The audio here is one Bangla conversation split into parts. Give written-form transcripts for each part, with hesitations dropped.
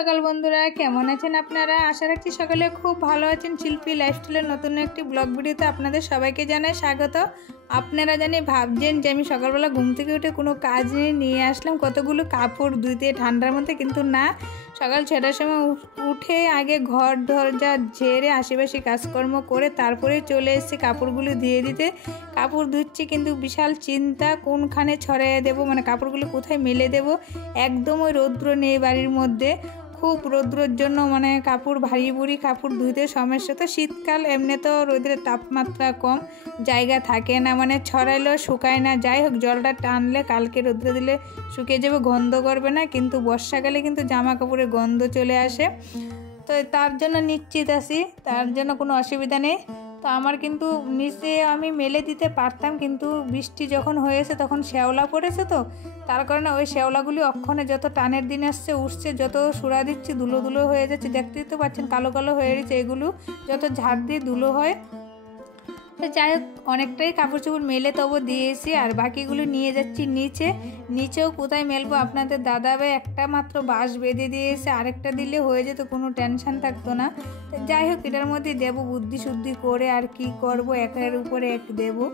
সকাল বন্ধুরা, কেমন আছেন আপনারা? আশা রাখছি সকালে খুব ভালো আছেন। শিল্পী লাইফস্টাইলের নতুন একটি ব্লগ ভিডিওতে আপনাদের সবাইকে জানাই স্বাগত। আপনারা জানি ভাবছেন যে আমি সকালবেলা ঘুম থেকে উঠে কোনো কাজ নিয়ে আসলাম কতগুলো কাপড় ধুইতে ঠান্ডার মধ্যে, কিন্তু না, সকাল 6টার সময় উঠে আগে ঘর দরজা ঝেড়ে আশেপাশে কাজকর্ম করে তারপরে চলে এসেছি কাপড়গুলো ধুয়ে দিতে। কাপড় ধুচ্ছি কিন্তু বিশাল চিন্তা, কোনখানে ছড়িয়ে দেবো, মানে কাপড়গুলো কোথায় মেলে দেবো। একদম ওই রৌদ্র নেই বাড়ির মধ্যে, খুব রৌদ্রের জন্য মানে কাপড় ভারী ভুরি কাপড় ধুইতে সমস্যা। তো শীতকাল এমনি তো রোদের তাপমাত্রা কম, জায়গা থাকে না, মানে ছড়াইলেও শুকায় না। যাই হোক, জলটা টানলে কালকে রৌদ্র দিলে শুকিয়ে যাবে, গন্ধ করবে না। কিন্তু বর্ষাকালে কিন্তু জামা কাপড়ের গন্ধ চলে আসে, তো তার জন্য নিশ্চিত আছি, তার জন্য কোনো অসুবিধা নেই। তো আমার কিন্তু নিচে আমি মেলে দিতে পারতাম, কিন্তু বৃষ্টি যখন হয়েছে তখন শ্যাওলা পড়েছে, তো তার কারণে ওই শ্যাওলাগুলি অক্ষণে যত টানের দিন আসছে উঠছে, যত সুরা দিচ্ছি ধুলো ধুলো হয়ে যাচ্ছে, দেখতেই তো পাচ্ছেন কালো কালো হয়ে গেছে। এগুলো যত ঝাড় দিয়ে ধুলো হয়। তো যাই হোক, অনেকটাই কাপড় চোপড় মেলে তবু দিয়েছি, আর বাকিগুলো নিয়ে যাচ্ছি নিচেও কোথায় মেলবো। আপনাদের দাদাভাই একটা মাত্র বাঁশ বেঁধে দিয়েছে, আরেকটা দিলে হয়ে যেত, কোনো টেনশন থাকতো না। তো যাই হোক, এটার মধ্যে দেবো বুদ্ধি শুদ্ধি করে, আর কি করব, একের উপরে এক দেবো।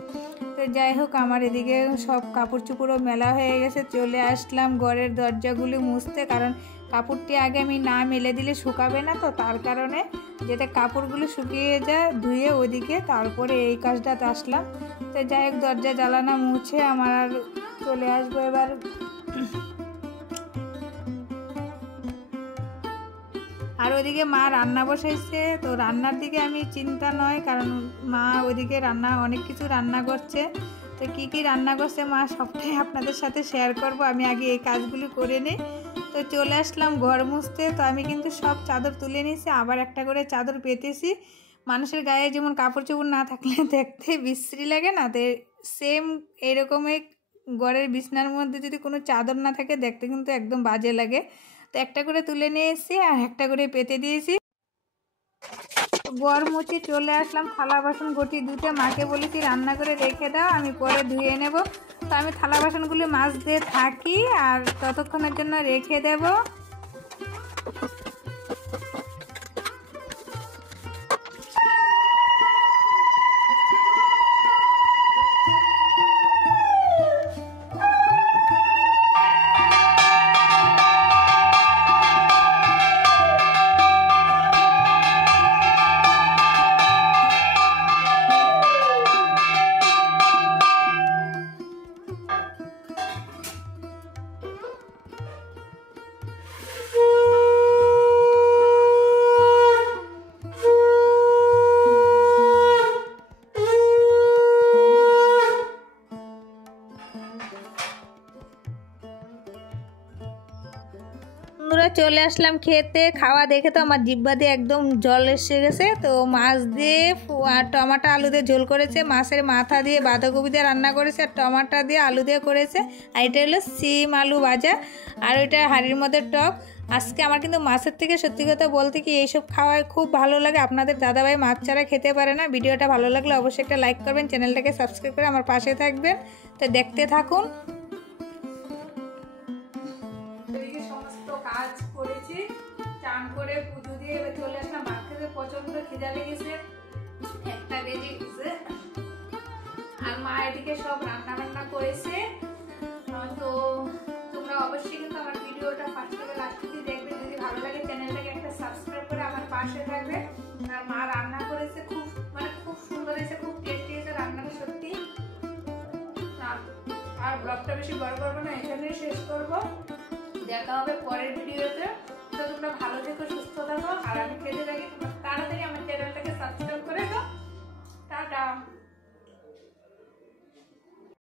তো যাই হোক, আমার এদিকে সব কাপড় চোপড়ও মেলা হয়ে গেছে। চলে আসলাম ঘরের দরজাগুলি মুছতে, কারণ কাপড়টি আগে আমি না মেলে দিলে শুকাবে না, তো তার কারণে যেটা কাপড়গুলো শুকিয়ে যায় ধুয়ে ওইদিকে তারপরে এই কাজটাতে আসলাম। তো যাই হোক, দরজা জ্বালানা মুছে আমার আর চলে আসবো এবার। আর ওইদিকে মা রান্না বসাইছে, তো রান্নার দিকে আমি চিন্তা নয়, কারণ মা ওইদিকে রান্না অনেক কিছু রান্না করছে। তো কী কী রান্না করছে মা সবটাই আপনাদের সাথে শেয়ার করব। আমি আগে এই কাজগুলো করে নিই। তো চলে আসলাম ঘর মুছতে। তো আমি কিন্তু সব চাদর তুলে নিয়েছি, আবার একটা করে চাদর পেতেছি। মানুষের গায়ে যেমন কাপড় চোপড় না থাকলে দেখতে বিশ্রী লাগে না, তো সেম এরকমই ঘরের বিছনার মধ্যে যদি কোনো চাদর না থাকে দেখতে কিন্তু একদম বাজে লাগে। তো একটা করে তুলে নিয়ে এসেছি আর একটা করে পেতে দিয়েছি। ঘর মুছে চলে আসলাম, থালা বাসন ঘটি ধুতে। মাকে বলেছি রান্না করে রেখে দাও, আমি পরে ধুয়ে নেব। তো আমি থালা বাসনগুলো মাছ দিয়ে থাকি আর ততক্ষণের জন্য রেখে দেব। চলে আসলাম খেতে, খাওয়া দেখে তো আমার জিহ্বা দিয়ে একদম জল এসে গেছে। তো মাছ দিয়ে আর টমাটো আলু দিয়ে ঝোল করেছে, মাছের মাথা দিয়ে বাঁধাকপি দিয়ে রান্না করেছে, আর টমাটো দিয়ে আলু দিয়ে করেছে, আর এটা হলো সিম আলু ভাজা, আর ওইটা হাঁড়ির মধ্যে টক। আজকে আমার কিন্তু মাছের থেকে সত্যি কথা বলতে কি এইসব খাওয়ায় খুব ভালো লাগে। আপনাদের দাদাভাই মাছ ছাড়া খেতে পারে না। ভিডিওটা ভালো লাগলে অবশ্যই একটা লাইক করবেন, চ্যানেলটাকে সাবস্ক্রাইব করে আমার পাশে থাকবেন। তো দেখতে থাকুন। কাজ করেছি, চান করে পুজো দিয়ে এবার চলে আসলাম ভাত খেতে। প্রচন্ড খিদা লেগেছে, 1টা বেজে গেছে, আর মা এদিকে সব রান্না বান্না করেছে। তো তোমরা অবশ্যই কিন্তু আমার ভিডিওটা ফার্স্ট থেকে লাস্ট অবধি দেখবে। যদি ভালো লাগে চ্যানেলটাকে একটা সাবস্ক্রাইব করে আমার পাশে থাকবে। আর মা রান্না করেছে খুব সুন্দর হয়েছে, খুব টেস্টি হয়েছে রান্নাটা সত্যি। আর ব্লগটা বেশি বড় করবো না, এখানেই শেষ করবো। দেখা হবে পরের ভিডিওতে। তো তোমরা ভালো থেকো, সুস্থ থাকো, আর আমি খেতে থাকি। তাড়াতাড়ি আমার চ্যানেলটাকে সাবস্ক্রাইব করে দাও। টাটা।